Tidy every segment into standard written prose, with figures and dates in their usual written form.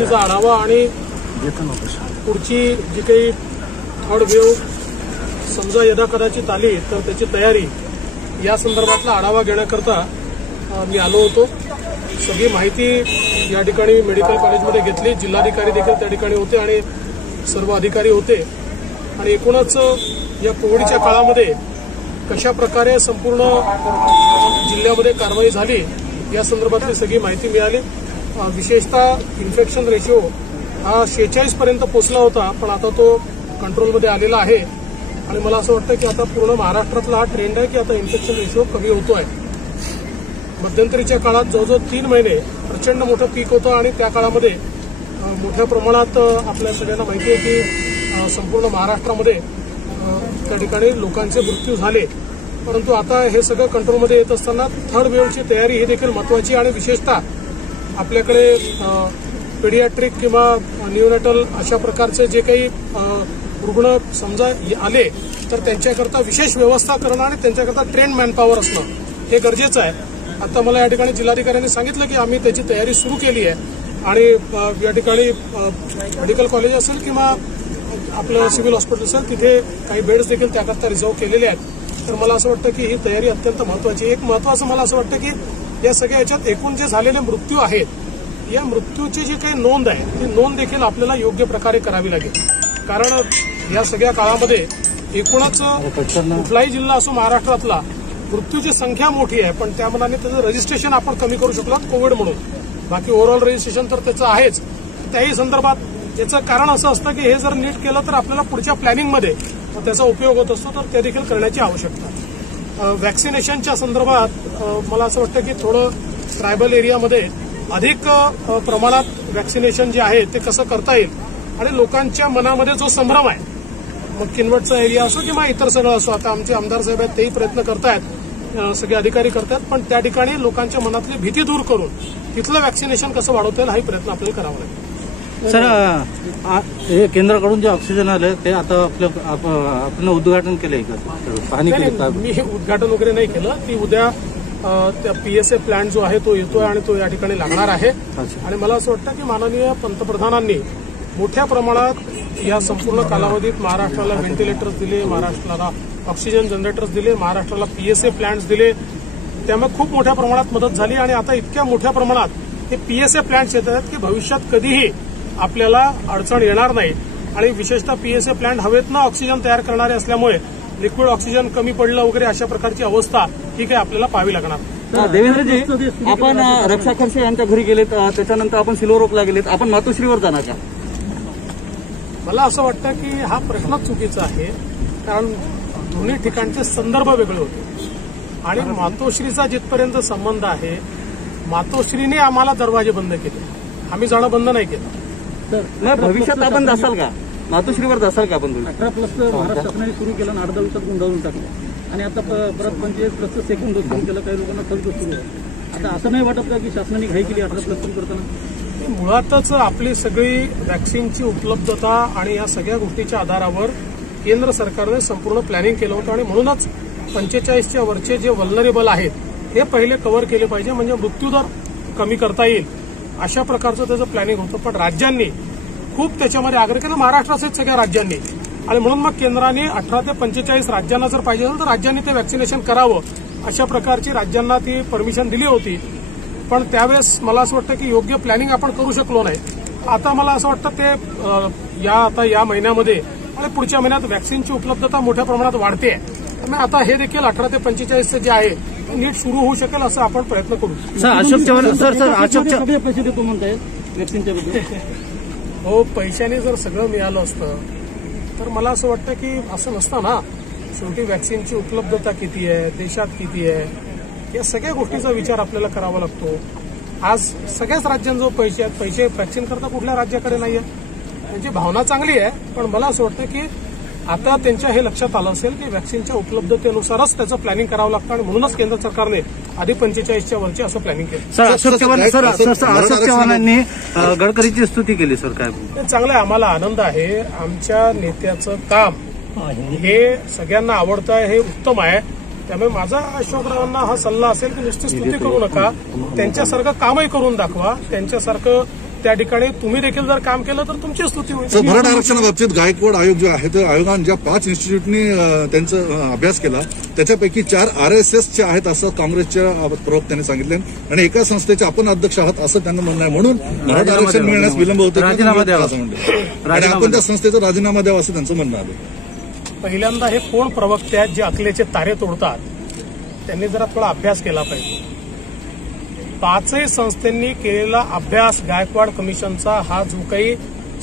परिस्थितीचा आढावा आणि पुढची जी काही थर्ड वेव्ह समजा यदा कदाचित आली तर त्याची तयारी या संदर्भातला आढावा घेण्याकरता मी आलो होतो। सगळी माहिती या ठिकाणी मेडिकल कॉलेजमध्ये घेतली। जिल्हाधिकारी देखील त्या ठिकाणी होते आणि सर्व अधिकारी होते आणि एकूणच या कोविडच्या काळामध्ये कशा प्रकारे संपूर्ण जिल्ह्यामध्ये कारवाई झाली या संदर्भातली सगळी माहिती मिळाली। विशेषतः इन्फेक्शन रेशिओ हा 46 पर्यंत पोहोचला होता, पण आता तो कंट्रोलमध्ये आलेला आहे आणि मला असं वाटतं की आता पूर्ण महाराष्ट्रातला हा ट्रेंड आहे की आता इन्फेक्शन रेशिओ कमी होतोय। मध्यंतरीच्या काळात जवळजवळ 3 महिने प्रचंड मोठं पीक होतं आणि त्या काळामध्ये मोठ्या प्रमाणात आपल्या सगळ्यांना माहिती आहे की संपूर्ण महाराष्ट्रामध्ये त्या ठिकाणी लोकांचे मृत्यू झाले। परंतु आता हे सगळं कंट्रोलमध्ये येत असताना थर्ड वेव्हची तयारी ही देखील महत्वाची आणि विशेषतः आपल्याकडे पेडियाट्रिक किंवा न्यूनेटल अशा प्रकारचे जे काही रुग्ण समजा आले तर त्यांच्याकरता विशेष व्यवस्था करणं आणि त्यांच्याकरता ट्रेन मॅनपॉवर असणं हे गरजेचं आहे। आता मला या ठिकाणी जिल्हाधिकाऱ्यांनी सांगितलं की आम्ही त्याची तयारी सुरू केली आहे आणि या ठिकाणी मेडिकल कॉलेज असेल किंवा आपलं सिव्हिल हॉस्पिटल असेल तिथे काही बेड्स देखील त्याकरता रिझर्व्ह केलेले आहेत। तर मला असं वाटतं की ही तयारी अत्यंत महत्वाची आहे। एक महत्वाचं मला असं वाटतं की या सगळ्या याच्यात एकूण जे झालेले मृत्यू आहेत या मृत्यूची जी काही नोंद आहे ती नोंद देखील आपल्याला योग्य प्रकारे करावी लागेल, कारण या सगळ्या काळामध्ये एकूणच कुठलाही जिल्हा असो महाराष्ट्रातला मृत्यूची संख्या मोठी आहे, पण त्या मनाने त्याचं रजिस्ट्रेशन आपण कमी करू शकलो कोविड म्हणून। बाकी ओव्हरऑल रजिस्ट्रेशन तर त्याचं आहेच। त्याही संदर्भात याचं कारण असं असतं की हे जर नीट केलं तर आपल्याला पुढच्या प्लॅनिंगमध्ये त्याचा उपयोग होत असतो, तर ते देखील करण्याची आवश्यकता। व्हॅक्सिनेशनच्या संदर्भात मला असं वाटतं की थोडं ट्रायबल एरियामध्ये अधिक प्रमाणात व्हॅक्सिनेशन जे आहे ते कसं करता येईल आणि लोकांच्या मनामध्ये जो संभ्रम आहे, मग किनवटचा एरिया असो किंवा इतर सगळं असो, आता आमचे आमदार साहेब आहेत तेही प्रयत्न करतायत, सगळे अधिकारी करतायत, पण त्या ठिकाणी लोकांच्या मनातली भीती दूर करून तिथलं व्हॅक्सिनेशन कसं वाढवता येईल हाही प्रयत्न आपल्याला करावा लागेल। सर, हे केंद्राकडून जे ऑक्सिजन आलं ते आता आपण उद्घाटन केलंय का, पाहणी केली का? मी हे उद्घाटन वगैरे नाही केलं, ती उद्या त्या पीएसए प्लॅन जो आहे तो येतोय आणि तो या ठिकाणी लागणार आहे आणि मला असं वाटतं की माननीय पंतप्रधानांनी मोठ्या प्रमाणात या संपूर्ण कालावधीत महाराष्ट्राला व्हेंटिलेटर्स दिले, महाराष्ट्राला ऑक्सिजन जनरेटर्स दिले, महाराष्ट्राला पीएसए प्लॅन्ट्स दिले, त्यामुळे खूप मोठ्या प्रमाणात मदत झाली आणि आता इतक्या मोठ्या प्रमाणात हे पीएसए प्लॅन्ट्स येत आहेत की भविष्यात कधीही आपल्याला अडचण येणार नाही आणि विशेषतः पीएसए प्लॅन्ट हवेतनं ऑक्सिजन तयार करणारे असल्यामुळे लिक्विड ऑक्सिजन कमी पडलं वगैरे अशा प्रकारची अवस्था ही काही आपल्याला पाहावी लागणार। देवेंद्रजी, आपण रक्षा खडसे यांच्या घरी गेलेत, त्याच्यानंतर आपण सिल्वर ओकला गेलेत, आपण मातोश्रीवर जाणार का? मला असं वाटतं की हा प्रश्नच चुकीचा आहे, कारण दोन्ही ठिकाणचे संदर्भ वेगळे होते आणि मातोश्रीचा जिथपर्यंत संबंध आहे मातोश्रीने आम्हाला दरवाजे बंद केले, आम्ही जाणं बंद नाही केलं। भविष्यात आपण जासाल का मातोश्रीवर, जासाल का आपण? 18+ महाराष्ट्र शासनाने सुरू केलं, 8-10 दिवसात गुंडाळून टाकलं आणि आता परत 25+ सेकंड डोस सुरू केलं, काही लोकांना थर्ड डोस सुरू आहे। आता असं नाही वाटत का की शासनाने घाई केली 18+ सुरू करताना? मुळातच आपली सगळी वॅक्सिनची उपलब्धता आणि या सगळ्या गोष्टीच्या आधारावर केंद्र सरकारने संपूर्ण प्लॅनिंग केलं होतं आणि म्हणूनच 45च्या वरचे जे व्हल्नरेबल आहेत हे पहिले कव्हर केले पाहिजे, म्हणजे मृत्यूदर कमी करता येईल अशा प्रकारचं त्याचं प्लॅनिंग होतं। पण राज्यांनी खूप त्याच्यामध्ये आग्रह केला, महाराष्ट्रासहित सगळ्या राज्यांनी, आणि म्हणून मग केंद्राने 18 ते 45 राज्यांना जर पाहिजे असेल तर राज्यांनी ते व्हॅक्सिनेशन करावं अशा प्रकारची राज्यांना ती परमिशन दिली होती। पण त्यावेळेस मला असं वाटतं की योग्य प्लॅनिंग आपण करू शकलो नाही। आता मला असं वाटतं ते या महिन्यामध्ये आणि पुढच्या महिन्यात व्हॅक्सिनची उपलब्धता मोठ्या प्रमाणात वाढते, त्यामुळे आता हे देखील 18 ते 45 जे आहे नीट सुरू होऊ शकेल असं आपण प्रयत्न करू। अशोक चव्हाण पैसे देतो म्हणतायत व्हॅक्सिनच्या बद्दल? हो, पैशाने जर सगळं मिळालं असतं तर मला असं वाटतं की असं नसतं ना। शेवटी व्हॅक्सिनची उपलब्धता किती आहे, देशात किती आहे, या सगळ्या गोष्टीचा विचार आपल्याला करावा लागतो। आज सगळ्याच राज्यांजवळ पैसे आहेत, पैसे व्हॅक्सिन करता कुठल्या राज्याकडे नाही आहे, म्हणजे भावना चांगली आहे, पण मला असं वाटतं की आता त्यांच्या हे लक्षात आलं असेल की व्हॅक्सिनच्या उपलब्धतेनुसारच त्याचं प्लॅनिंग करावं लागतं आणि म्हणूनच केंद्र सरकारने आधी 45च्या वरचे असं प्लॅनिंग केलं। सर, अशोक चव्हाणांनी गडकरीची स्तुती केली, सर काय? हे चांगलं आहे, आम्हाला आनंद आहे। आमच्या नेत्याचं काम हे सगळ्यांना आवडतं आहे, हे उत्तम आहे। त्यामुळे माझा अशोकरावांना हा सल्ला असेल की नुसती स्तुती करू नका, त्यांच्यासारखं कामही करून दाखवा, त्यांच्यासारखं त्या ठिकाणी तुम्ही देखील जर काम केलं तर तुमची स्तुती होईल. सर, मराठा आरक्षणाबाबतीत गायकवाड आयोग जो आहे त्या आयोगाने ज्या 5 इन्स्टिट्यूटनी त्यांचा अभ्यास केला त्याच्यापैकी 4 RSSचे आहेत असं काँग्रेसच्या प्रवक्त्याने सांगितले आणि एका संस्थेचे आपण अध्यक्ष आहात असं त्यांना म्हणणं आहे. म्हणून मराठा आरक्षण मिळण्यास विलंब होतो राजीनामा द्यावा असं म्हणलं आणि आपण त्या संस्थेचा राजीनामा द्यावा असं त्यांचं म्हणणं आलं. पहिल्यांदा हे कोण प्रवक्ते आहेत जे अकलेचे तारे तोडतात त्यांनी जरा थोडा अभ्यास केला पाहिजे. 5ही संस्थांनी केलेला अभ्यास गायकवाड कमिशनचा हा जो काही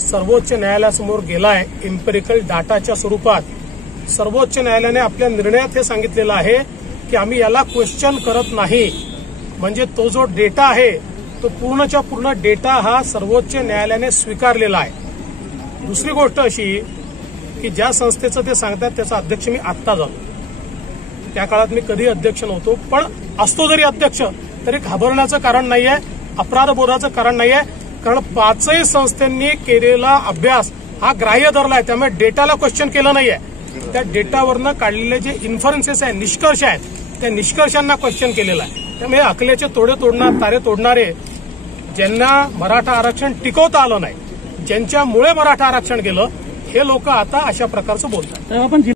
सर्वोच्च न्यायालयासमोर गेलाय एम्पिरिकल डाटाच्या स्वरूपात सर्वोच्च न्यायालयाने आपल्या निर्णयात हे सांगितलेलं आहे की आम्ही याला क्वेश्चन करत नाही. म्हणजे तो जो डेटा आहे तो पूर्णच्या पूर्ण डेटा हा सर्वोच्च न्यायालयाने स्वीकारलेला आहे. दुसरी गोष्ट अशी की ज्या संस्थेचं ते सांगतात त्याचा अध्यक्ष मी आत्ता झालो. त्या काळात मी कधी अध्यक्ष नव्हतो, पण असतो जरी अध्यक्ष तरी घाबरण्याचं कारण नाहीये, अपराधबोधाचं कारण नाहीये. कारण 5ही संस्थांनी केलेला अभ्यास हा ग्राह्य धरलाय. त्यामुळे डेटाला क्वेश्चन केलं नाहीये. त्या डेटावरनं काढलेले जे इन्फरन्सेस आहेत, निष्कर्ष आहेत, त्या निष्कर्षांना क्वेश्चन केलेलं आहे. त्यामुळे अकलेचे तारे तोडणारे ज्यांना मराठा आरक्षण टिकवता आलं नाही, ज्यांच्यामुळे मराठा आरक्षण गेलं, हे लोक आता अशा प्रकारचं बोलतात. आपण